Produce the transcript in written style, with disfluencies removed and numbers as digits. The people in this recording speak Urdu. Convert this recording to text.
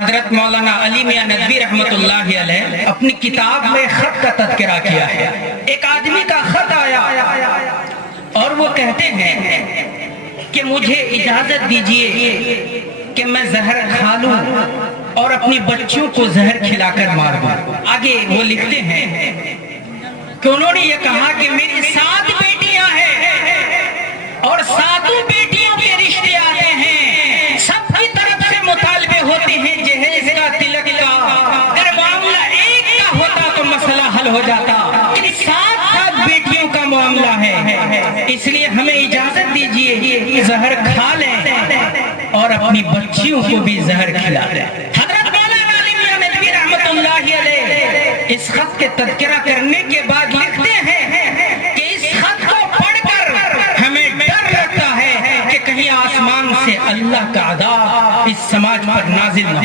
حضرت مولانا علی میاں ندوی رحمت اللہ علیہ اپنی کتاب میں خط کا تذکرہ کیا ہے۔ ایک آدمی کا خط آیا اور وہ کہتے ہیں کہ مجھے اجازت دیجئے کہ میں زہر کھا لوں اور اپنی بچیوں کو زہر کھلا کر مار دوں۔ آگے وہ لکھتے ہیں کہ انہوں نے یہ کہا کہ میری 7 بیٹیاں ہیں اور 7 بیٹیوں کے رشتے آتے ہیں، سب کی طرف سے مطالبے ہوتے ہیں جہیز کا، تلک کا۔ اگر معاملہ ایک کا ہوتا تو مسئلہ حل ہو جاتا، لیکن 7 بیٹیوں کا معاملہ ہے، اس لیے ہمیں اجازت دیجئے زہر کھا لیں اور اپنی بچیوں کو بھی زہر کھلا لیں۔ حضرت مولانا علی میاں ندوی رحمت اللہ علیہ اس خط کے تذکرہ کرنے کے بعد لکھتے ہیں کہ اس خط کو پڑھ کر ہمیں ڈر لگتا ہے کہ کہیں آسمان سے اللہ کا عذاب اس سماج پر نازل نہ ہو۔